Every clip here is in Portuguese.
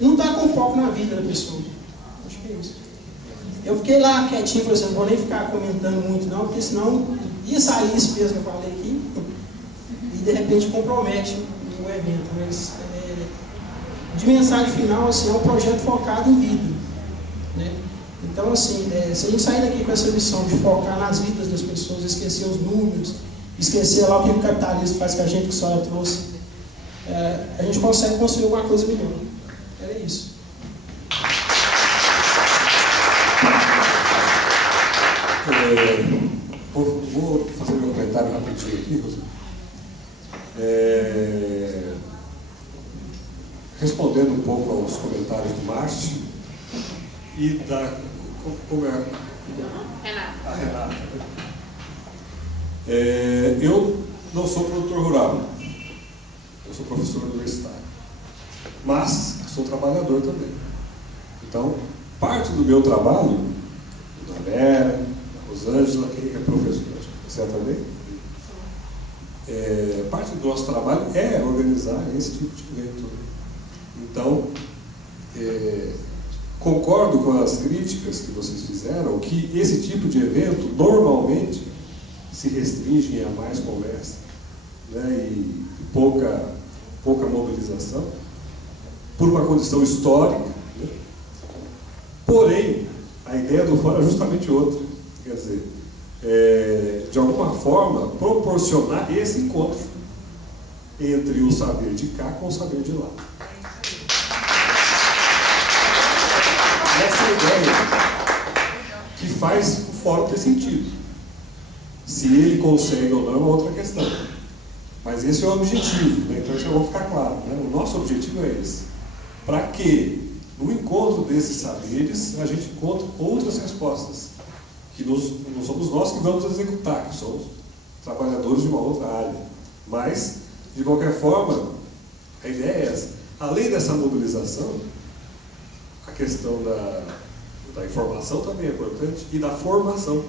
não está com foco na vida da pessoa. Acho que é isso. Eu fiquei lá quietinho, por exemplo, não vou nem ficar comentando muito não, porque senão ia sair isso mesmo que eu falei aqui e de repente compromete o evento. Mas de mensagem final, assim, é um projeto focado em vida, né? Então, assim, se a gente sair daqui com essa missão de focar nas vidas das pessoas, esquecer os números, esquecer lá o que o capitalismo faz com a gente, que só eu trouxe, a gente consegue construir alguma coisa melhor. Era isso. Vou fazer meu comentário rapidinho aqui, Rosana. Respondendo um pouco aos comentários do Márcio e da... Como é? Renata. A Renata. Eu não sou produtor rural, eu sou professor universitário, mas sou trabalhador também. Então, parte do meu trabalho, da Vera, da Rosângela, quem é professora, você também? Parte do nosso trabalho é organizar esse tipo de evento. Então, concordo com as críticas que vocês fizeram, que esse tipo de evento normalmente se restringe a mais conversa, né, e pouca mobilização, por uma condição histórica, né? Porém, a ideia do fórum é justamente outra, quer dizer, de alguma forma, proporcionar esse encontro entre o saber de cá com o saber de lá. Essa ideia que faz o fórum ter sentido. Se ele consegue ou não é uma outra questão. Mas esse é o objetivo, né? Então isso já vai ficar claro, né? O nosso objetivo é esse. Para que, no encontro desses saberes, a gente encontre outras respostas. Que não somos nós que vamos executar, que somos trabalhadores de uma outra área. Mas, de qualquer forma, a ideia é essa. Além dessa mobilização, a questão da informação também é importante e da formação.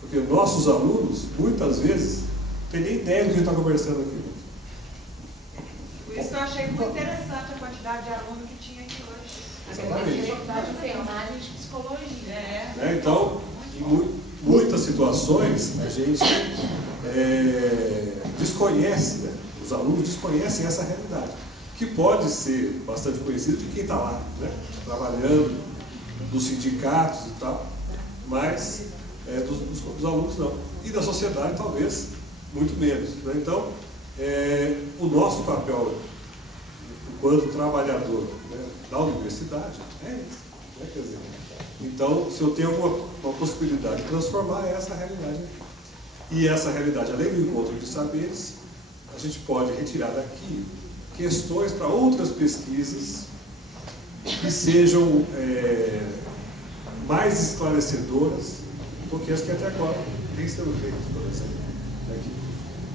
Porque nossos alunos, muitas vezes, não têm nem ideia do que a gente está conversando aqui. Por isso que eu achei muito interessante a quantidade de alunos que tinha aqui hoje. Exatamente. Faculdade de enfermagem e de psicologia. Então, em muitas situações, a gente desconhece, né? Os alunos desconhecem essa realidade, que pode ser bastante conhecida de quem está lá, né? Trabalhando, dos sindicatos e tal, mas dos alunos não. E da sociedade, talvez, muito menos. Né? Então, o nosso papel enquanto trabalhador, né, da universidade é esse. Né? Quer dizer, então, se eu tenho uma possibilidade de transformar essa realidade, e essa realidade, além do encontro de saberes, a gente pode retirar daqui questões para outras pesquisas que sejam mais esclarecedoras do que as que até agora têm sido feitas, por exemplo, né,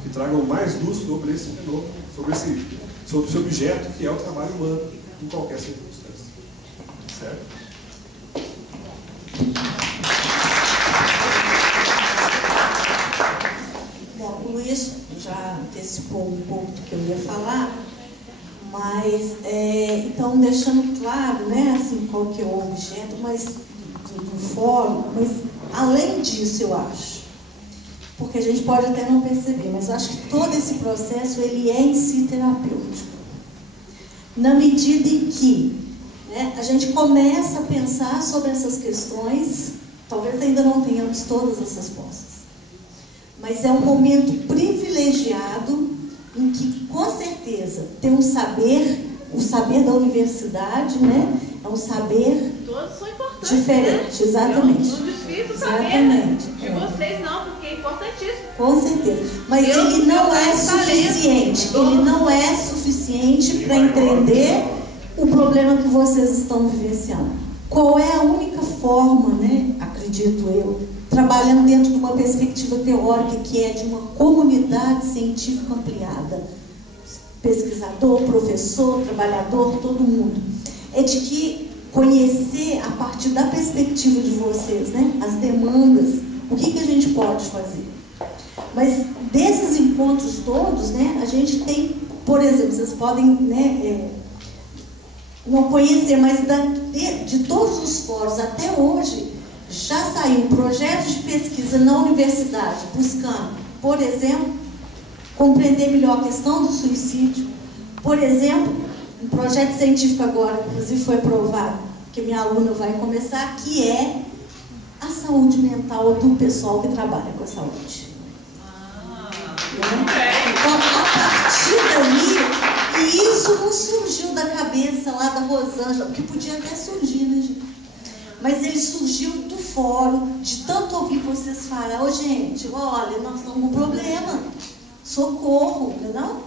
que tragam mais luz sobre esse fenômeno, sobre esse objeto que é o trabalho humano em qualquer circunstância. Certo? Bom, o Luiz já antecipou um pouco do que eu ia falar, mas, então, deixando claro, né, assim, qual que é o objeto do fórum, mas, além disso, eu acho, porque a gente pode até não perceber, mas eu acho que todo esse processo, ele é em si terapêutico, na medida em que, né, a gente começa a pensar sobre essas questões, talvez ainda não tenhamos todas as respostas, mas é um momento privilegiado em que, com certeza, tem um saber, o saber da universidade, né? É um saber todos são importantes, diferente, né? exatamente. Eu não desfio do saber Exatamente. de vocês, não, porque é importantíssimo. Com certeza. Mas ele não é suficiente. Ele não é suficiente para entender o problema que vocês estão vivenciando. Qual é a única forma, né? Acredito eu, trabalhando dentro de uma perspectiva teórica que é de uma comunidade científica ampliada, pesquisador, professor, trabalhador, todo mundo, é de que conhecer a partir da perspectiva de vocês, né, as demandas, o que a gente pode fazer. Mas desses encontros todos, né, a gente tem por exemplo, vocês podem, né, não conhecer, mas de todos os fóruns até hoje, já saiu projetos de pesquisa na universidade, buscando, por exemplo, compreender melhor a questão do suicídio. Por exemplo, um projeto científico agora, inclusive foi aprovado, que minha aluna vai começar, que é a saúde mental do pessoal que trabalha com a saúde. Então, a partir daí, e isso não surgiu da cabeça lá da Rosângela, porque podia até surgir, né, gente? Mas ele surgiu do fórum, de tanto ouvir vocês falar: ô gente, olha, nós estamos com um problema, socorro, não?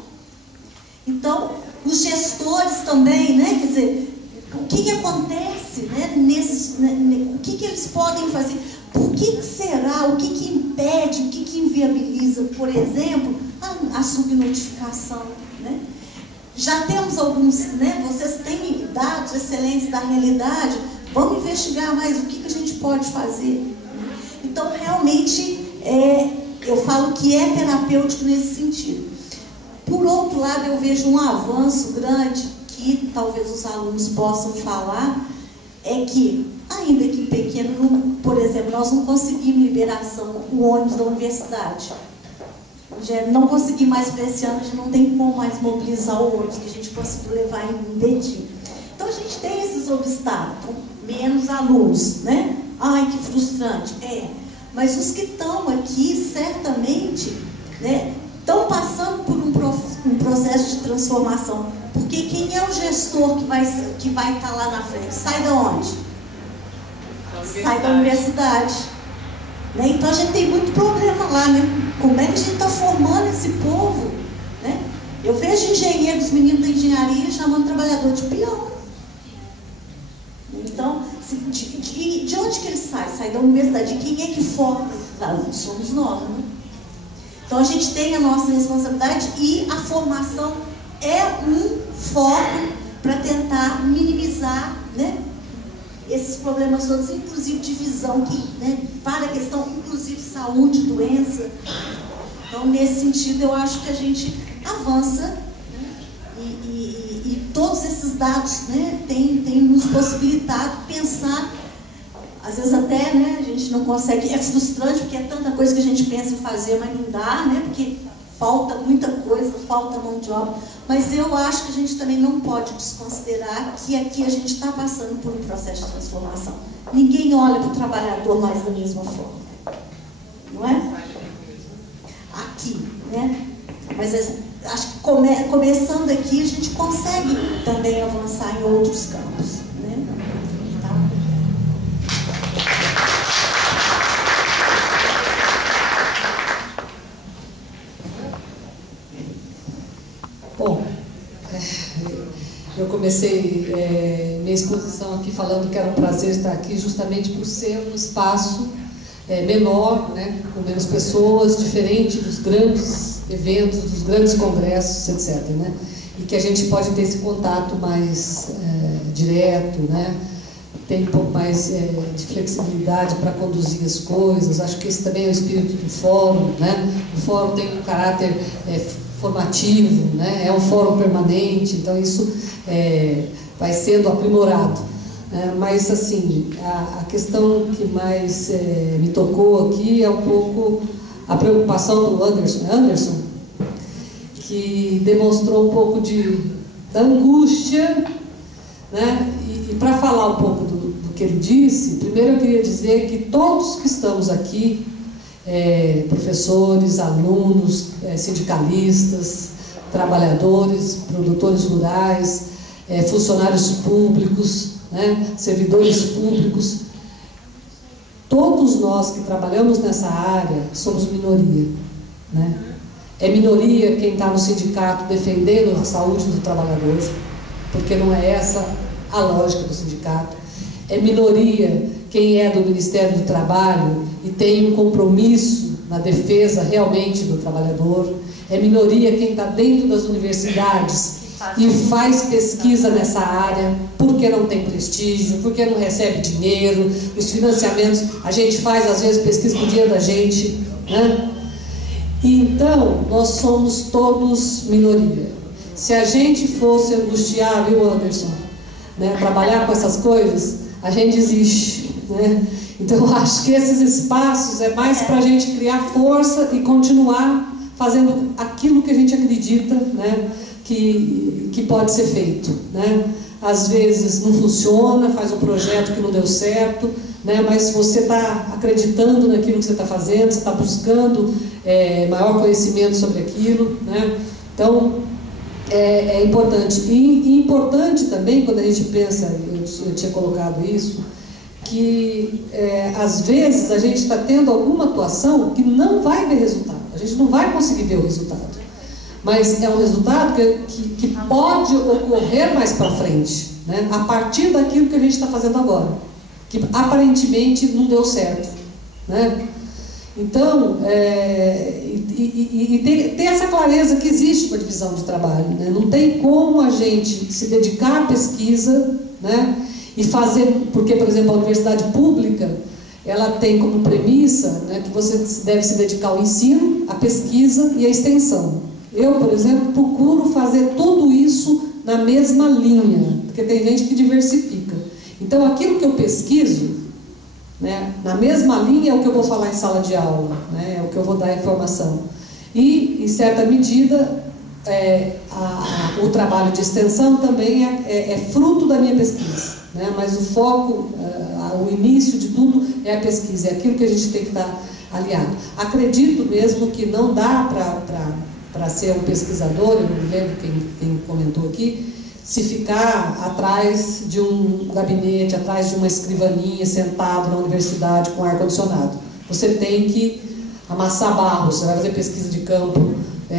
Então, os gestores também, né, quer dizer, o que acontece, né, o que eles podem fazer? Por que será? O que impede? O que inviabiliza, por exemplo, a subnotificação, né? Já temos alguns, né? Vocês têm dados excelentes da realidade. Vamos investigar mais o que a gente pode fazer. Então, realmente, eu falo que é terapêutico nesse sentido. Por outro lado, eu vejo um avanço grande que talvez os alunos possam falar, é que, ainda que pequeno, por exemplo, nós não conseguimos liberação o ônibus da universidade. Já não consegui mais para esse ano, a gente não tem como mais mobilizar o ônibus, que a gente conseguiu levar em Betim. Então a gente tem esses obstáculos, menos alunos, né? Ai, que frustrante. Mas os que estão aqui, certamente, né, estão passando por um processo de transformação. Porque quem é o gestor que vai estar lá na frente? Sai de onde? Sai da universidade. Né? Então a gente tem muito problema lá, né? Como é que a gente está formando esse povo? Né? Eu vejo engenheiros, meninos da engenharia chamando trabalhador de peão. Então, de onde que ele sai? Sai da universidade. E quem é que forma? Somos nós, né? Então a gente tem a nossa responsabilidade e a formação é um foco para tentar minimizar, né, esses problemas todos, inclusive de visão, né, para a questão, inclusive, saúde, doença. Então, nesse sentido, eu acho que a gente avança, né, e todos esses dados, né, têm nos possibilitado pensar, às vezes até, né, a gente não consegue, é frustrante, porque é tanta coisa que a gente pensa em fazer, mas não dá, né, porque falta muita coisa, falta mão de obra. Mas eu acho que a gente também não pode desconsiderar que aqui a gente está passando por um processo de transformação. Ninguém olha para o trabalhador mais da mesma forma. Não é? Aqui, né? Mas acho que começando aqui a gente consegue também avançar em outros campos. Né? Tá? Bom, eu comecei minha exposição aqui falando que era um prazer estar aqui justamente por ser um espaço menor, né, com menos pessoas, diferente dos grandes eventos, dos grandes congressos, etc. Né, e que a gente pode ter esse contato mais direto, né, tem um pouco mais de flexibilidade para conduzir as coisas. Acho que esse também é o espírito do fórum. Né, o fórum tem um caráter formativo, né? É um fórum permanente, então isso vai sendo aprimorado. Mas, assim, a questão que mais me tocou aqui é um pouco a preocupação do Anderson, que demonstrou um pouco da angústia, né? E para falar um pouco do que ele disse, primeiro eu queria dizer que todos que estamos aqui, professores, alunos, sindicalistas, trabalhadores, produtores rurais, funcionários públicos, né, servidores públicos, todos nós que trabalhamos nessa área somos minoria. Né? É minoria quem está no sindicato defendendo a saúde do trabalhador, porque não é essa a lógica do sindicato. É minoria quem é do Ministério do Trabalho e tem um compromisso na defesa realmente do trabalhador. É minoria quem está dentro das universidades e faz pesquisa nessa área, porque não tem prestígio, porque não recebe dinheiro, os financiamentos, a gente faz às vezes pesquisa com o dinheiro da gente, né? Então, nós somos todos minoria. Se a gente fosse angustiar, viu, Anderson, né, trabalhar com essas coisas, a gente desiste, né? Então eu acho que esses espaços é mais para a gente criar força e continuar fazendo aquilo que a gente acredita, né, que pode ser feito, né? Às vezes não funciona, faz um projeto que não deu certo, né, mas você está acreditando naquilo que você está fazendo, você está buscando maior conhecimento sobre aquilo, né? Então é importante. E importante também, quando a gente pensa, eu tinha colocado isso, que às vezes a gente está tendo alguma atuação que não vai ver resultado, a gente não vai conseguir ver o resultado, mas é um resultado que pode ocorrer mais para frente, né? A partir daquilo que a gente está fazendo agora, que aparentemente não deu certo, né? Então, ter essa clareza que existe uma divisão de trabalho, né? Não tem como a gente se dedicar à pesquisa, né, e fazer, porque, por exemplo, a universidade pública, ela tem como premissa, né, que você deve se dedicar ao ensino, à pesquisa e à extensão. Eu, por exemplo, procuro fazer tudo isso na mesma linha, porque tem gente que diversifica. Então, aquilo que eu pesquiso, né, na mesma linha é o que eu vou falar em sala de aula, né, é o que eu vou dar informação. E, em certa medida, o trabalho de extensão também é fruto da minha pesquisa, né, mas o foco, o início de tudo é a pesquisa, é aquilo que a gente tem que estar aliado. Acredito mesmo que não dá para ser um pesquisador, eu não me lembro quem comentou aqui, se ficar atrás de um gabinete, atrás de uma escrivaninha, sentado na universidade com ar-condicionado. Você tem que amassar barro, você vai fazer pesquisa de campo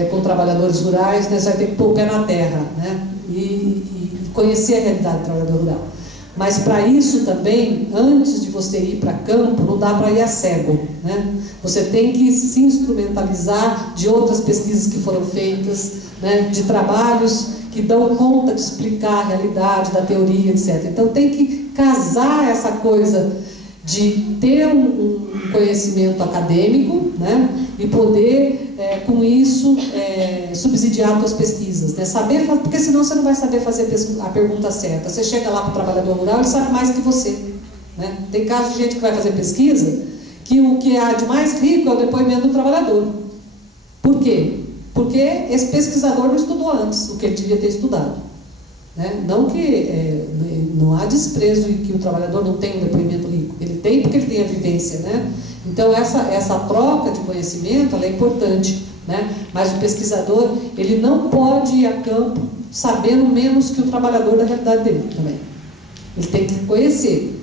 com trabalhadores rurais, né? Você vai ter que pôr o pé na terra, né? E conhecer a realidade do trabalhador rural. Mas para isso também, antes de você ir para campo, não dá para ir a cego, né? Você tem que se instrumentalizar de outras pesquisas que foram feitas, né? De trabalhos que dão conta de explicar a realidade da teoria, etc. Então tem que casar essa coisa de ter um conhecimento acadêmico, né, e poder, com isso, subsidiar suas pesquisas, né, saber, porque senão você não vai saber fazer a pergunta certa. Você chega lá para o trabalhador rural, ele sabe mais que você, né? Tem casos de gente que vai fazer pesquisa que o que há de mais rico é o depoimento do trabalhador. Por quê? Porque esse pesquisador não estudou antes o que ele devia ter estudado, né? Não que não há desprezo em que o trabalhador não tem um depoimento rico, ele tem porque ele tem a vivência, né? Então essa troca de conhecimento ela é importante, né? Mas o pesquisador ele não pode ir a campo sabendo menos que o trabalhador da realidade dele também. Ele tem que conhecer,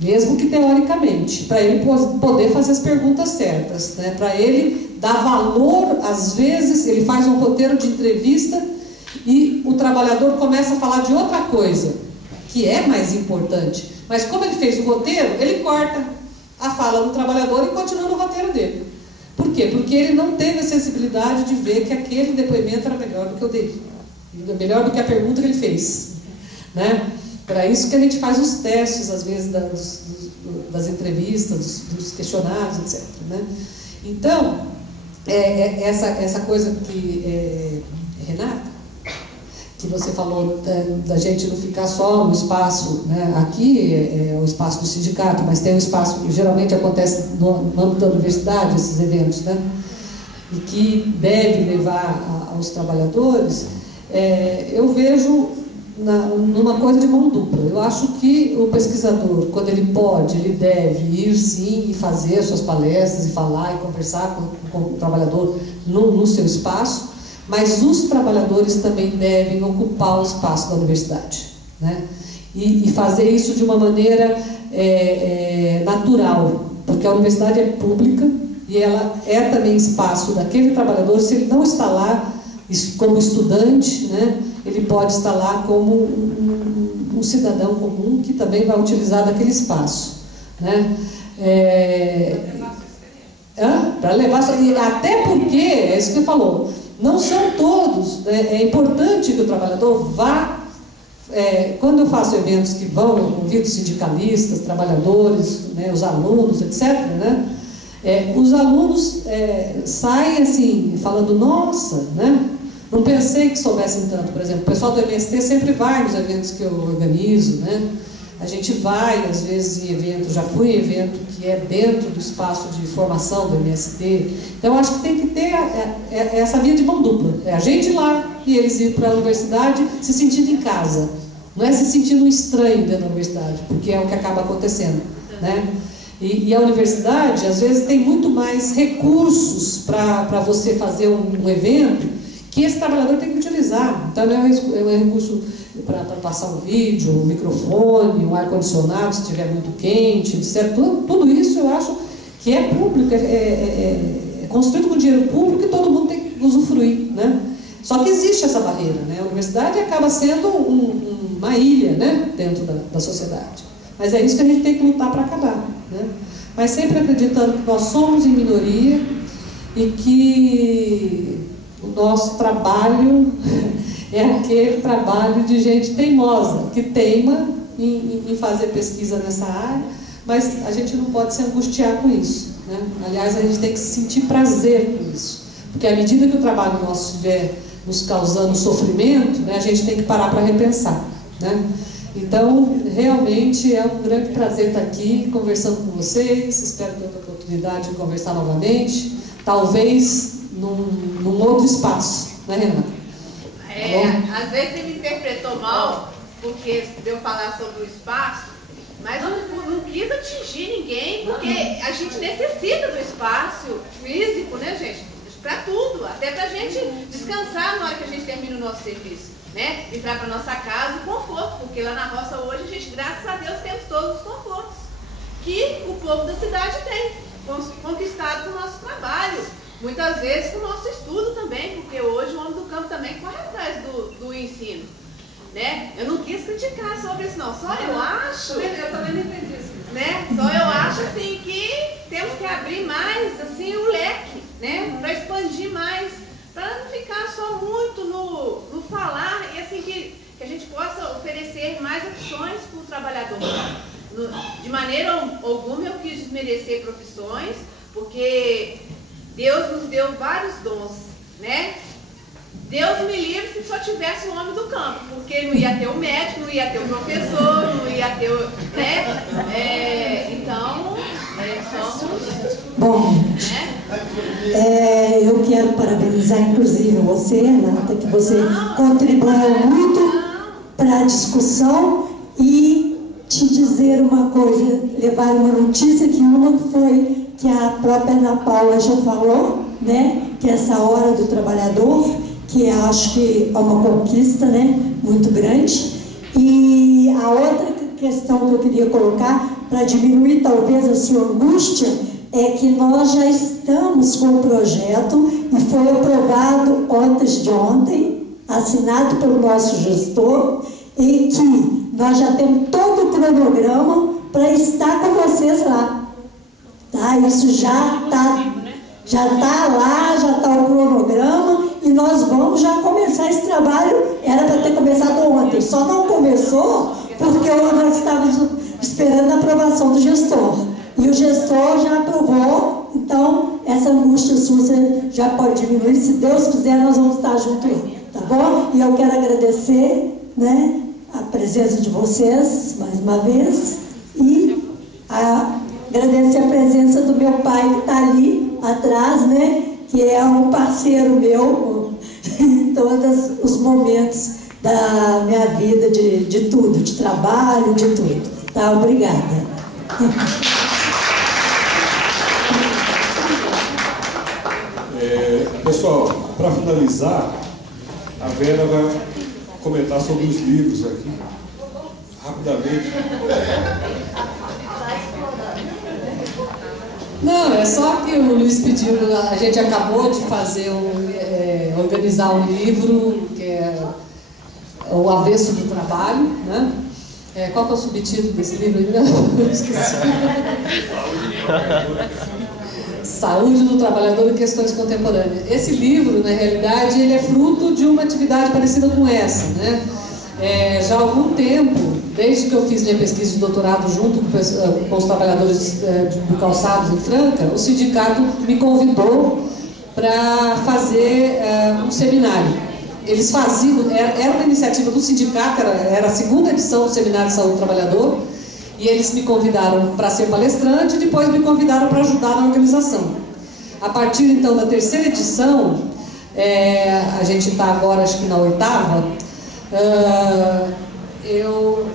mesmo que teoricamente, para ele poder fazer as perguntas certas, né? Para ele dar valor, às vezes ele faz um roteiro de entrevista e o trabalhador começa a falar de outra coisa, que é mais importante, mas como ele fez o roteiro, ele corta a fala do trabalhador e continua no roteiro dele. Por quê? Porque ele não teve a sensibilidade de ver que aquele depoimento era melhor do que o dele, melhor do que a pergunta que ele fez, né? Para isso que a gente faz os testes, às vezes, das entrevistas, dos questionários, etc., né? Então, essa coisa que, Renata, que você falou da gente não ficar só no espaço, né? Aqui é o espaço do sindicato, mas tem um espaço que geralmente acontece no âmbito da universidade, esses eventos, né? E que deve levar aos trabalhadores, eu vejo numa coisa de mão dupla. Eu acho que o pesquisador, quando ele pode, ele deve ir sim e fazer suas palestras e falar e conversar com o trabalhador no seu espaço, mas os trabalhadores também devem ocupar o espaço da universidade, né? E fazer isso de uma maneira natural, porque a universidade é pública e ela é também espaço daquele trabalhador. Se ele não está lá como estudante, né, ele pode estar lá como um cidadão comum que também vai utilizar daquele espaço, né? Para levar, até porque, é isso que você falou, não são todos, né? É importante que o trabalhador vá, quando eu faço eventos que vão, eu convido sindicalistas, trabalhadores, né, os alunos, etc., né? Os alunos saem assim, falando, nossa, né? Não pensei que soubessem tanto. Por exemplo, o pessoal do MST sempre vai nos eventos que eu organizo, né? A gente vai, às vezes, em evento, já fui em evento que é dentro do espaço de formação do MST. Então, eu acho que tem que ter essa via de mão dupla. É a gente ir lá e eles ir para a universidade se sentindo em casa. Não é se sentindo um estranho dentro da universidade, porque é o que acaba acontecendo, né? E a universidade, às vezes, tem muito mais recursos para você fazer um evento que esse trabalhador tem que utilizar. Então, é um recurso para passar um vídeo, um microfone, um ar-condicionado, se estiver muito quente, etc. Tudo isso eu acho que é público, é construído com dinheiro público e todo mundo tem que usufruir, né? Só que existe essa barreira, né? A universidade acaba sendo uma ilha, né? Dentro da sociedade. Mas é isso que a gente tem que lutar para acabar, né? Mas sempre acreditando que nós somos em minoria e que o nosso trabalho é aquele trabalho de gente teimosa, que teima em fazer pesquisa nessa área, mas a gente não pode se angustiar com isso, né? Aliás, a gente tem que sentir prazer com isso, porque à medida que o trabalho nosso estiver nos causando sofrimento, né, a gente tem que parar para repensar, né? Então, realmente é um grande prazer estar aqui conversando com vocês. Espero ter outra oportunidade de conversar novamente, talvez num outro espaço, né, Renata? Às vezes você me interpretou mal, porque eu falar sobre o espaço, mas eu não quis atingir ninguém, porque a gente necessita do espaço físico, né, gente? Para tudo, até para a gente descansar na hora que a gente termina o nosso serviço, né? Entrar para nossa casa e conforto, porque lá na roça hoje a gente, graças a Deus, temos todos os confortos que o povo da cidade tem, conquistado com o nosso trabalho. Muitas vezes com o nosso estudo também, porque hoje o homem do campo também corre atrás do ensino, né? Eu não quis criticar sobre isso não, só eu acho... Eu também não entendi isso. Né? Só eu acho assim que temos que abrir mais assim, o leque, né? Para expandir mais, para não ficar só muito no falar, e assim que a gente possa oferecer mais opções para o trabalhador. De maneira alguma eu quis desmerecer profissões, porque Deus nos deu vários dons, né? Deus me livre se só tivesse o homem do campo, porque não ia ter o médico, não ia ter o professor, não ia ter o... né? Somos... Bom, né? eu quero parabenizar inclusive você, Renata, que você contribuiu muito para a discussão e te dizer uma coisa, levar uma notícia que foi que a própria Ana Paula já falou, né? Que essa hora do trabalhador, que acho que é uma conquista, né, muito grande. E a outra questão que eu queria colocar, para diminuir talvez a sua angústia, é que nós já estamos com o projeto e foi aprovado antes de ontem, assinado pelo nosso gestor, e que nós já temos todo o cronograma para estar com vocês lá. Tá? Isso já está lá, já está o cronograma e nós vamos já começar esse trabalho. Era para ter começado ontem, só não começou porque nós estávamos esperando a aprovação do gestor. E o gestor já aprovou, então essa angústia sua já pode diminuir. Se Deus quiser, nós vamos estar juntos lá, tá bom? E eu quero agradecer, né, a presença de vocês mais uma vez e agradecer a presença do meu pai que está ali atrás, né, que é um parceiro meu em todos os momentos da minha vida, de tudo, de trabalho, de tudo. Tá? Obrigada. Pessoal, para finalizar, a Vera vai comentar sobre os livros aqui, rapidamente. Não, é só que o Luiz pediu, a gente acabou de fazer organizar um livro, que é O Avesso do Trabalho, né? Qual que é o subtítulo desse livro ainda? Esqueci. Saúde do Trabalhador em Questões Contemporâneas. Esse livro, na realidade, ele é fruto de uma atividade parecida com essa, né? Já há algum tempo, desde que eu fiz minha pesquisa de doutorado junto com os trabalhadores do Calçados em Franca, o sindicato me convidou para fazer um seminário. eles faziam, era uma iniciativa do sindicato, era a segunda edição do Seminário de Saúde do Trabalhador, e eles me convidaram para ser palestrante e depois me convidaram para ajudar na organização. A partir então da terceira edição, a gente está agora acho que na 8ª, eu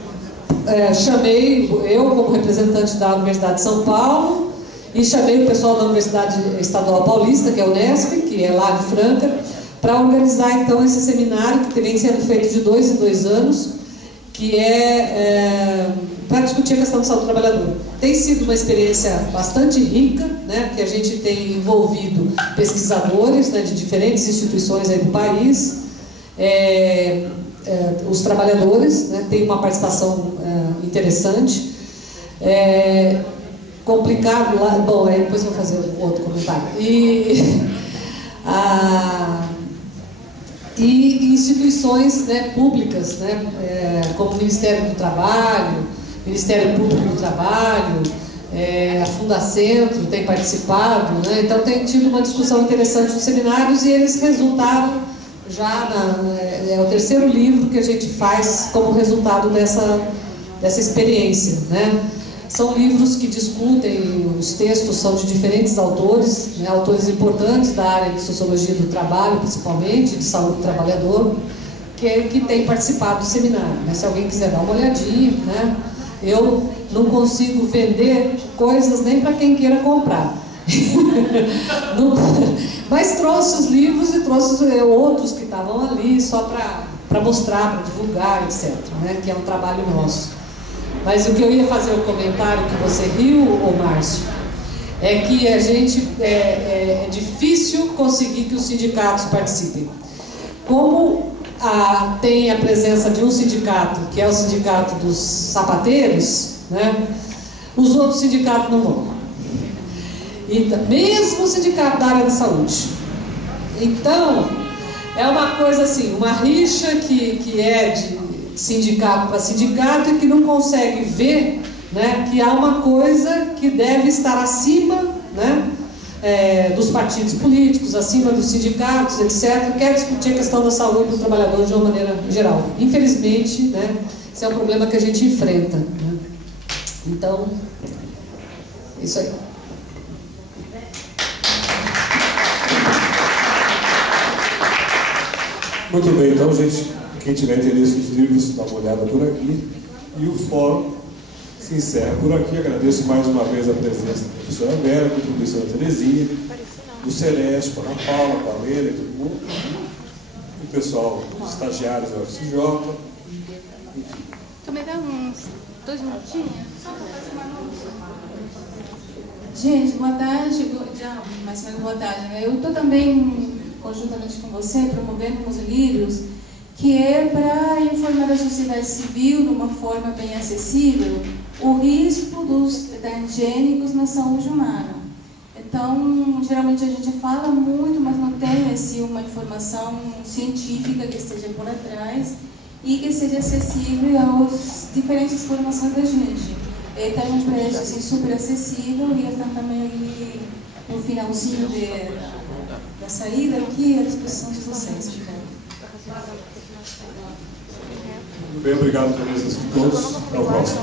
chamei, eu como representante da Universidade de São Paulo, e chamei o pessoal da Universidade Estadual Paulista, que é a Unesp, que é lá de Franca, para organizar então esse seminário que vem sendo feito de 2 em 2 anos, que para discutir a questão do saúde do trabalhador. Tem sido uma experiência bastante rica, né, que a gente tem envolvido pesquisadores, né, de diferentes instituições aí do país, os trabalhadores, né, tem uma participação interessante. Complicado lá, bom, aí depois eu vou fazer outro comentário. E instituições, né, públicas, né, como o Ministério do Trabalho, Ministério Público do Trabalho, a Fundacentro tem participado, né, então tem tido uma discussão interessante nos seminários e eles resultaram já é o terceiro livro que a gente faz como resultado dessa experiência, né. São livros que discutem, os textos são de diferentes autores, né, autores importantes da área de sociologia do trabalho, principalmente, de saúde do trabalhador, que têm participado do seminário. Né? Se alguém quiser dar uma olhadinha, né? Eu não consigo vender coisas nem para quem queira comprar. Mas trouxe os livros e trouxe outros que estavam ali só para mostrar, para divulgar, etc., né? Que é um trabalho nosso. Mas o que eu ia fazer o comentário que você riu, ô Márcio, é que a gente é difícil conseguir que os sindicatos participem. Como tem a presença de um sindicato, que é o sindicato dos sapateiros, né, os outros sindicatos não vão. Então, mesmo o sindicato da área da saúde. Então, é uma coisa assim, uma rixa que é de sindicato para sindicato e que não consegue ver, né, que há uma coisa que deve estar acima, né, dos partidos políticos, acima dos sindicatos, etc., quer discutir a questão da saúde do trabalhador de uma maneira geral. Infelizmente, né, esse é um problema que a gente enfrenta. Né? Então, isso aí. Muito bem, então, gente. Quem tiver interesse nos livros, dá uma olhada por aqui. E o fórum se encerra por aqui. Agradeço mais uma vez a presença da professora Vera, da professora Terezinha, do Celeste, com a Ana Paula, com a Leila e todo mundo. O pessoal, os estagiários da UFCJ. Também dá uns 2 minutinhos? Só para fazer uma anúncio. Gente, boa tarde. Boa tarde. Eu estou também, conjuntamente com você, promovendo uns livros que é para informar a sociedade civil de uma forma bem acessível o risco dos transgênicos na saúde humana. Então, geralmente a gente fala muito, mas não tem assim, uma informação científica que esteja por atrás e que seja acessível às diferentes formações da gente. Tem um preço assim, super acessível e estão também ali no finalzinho da saída aqui à disposição de vocês. Muito bem, obrigado pela presença de todos. Até o próximo.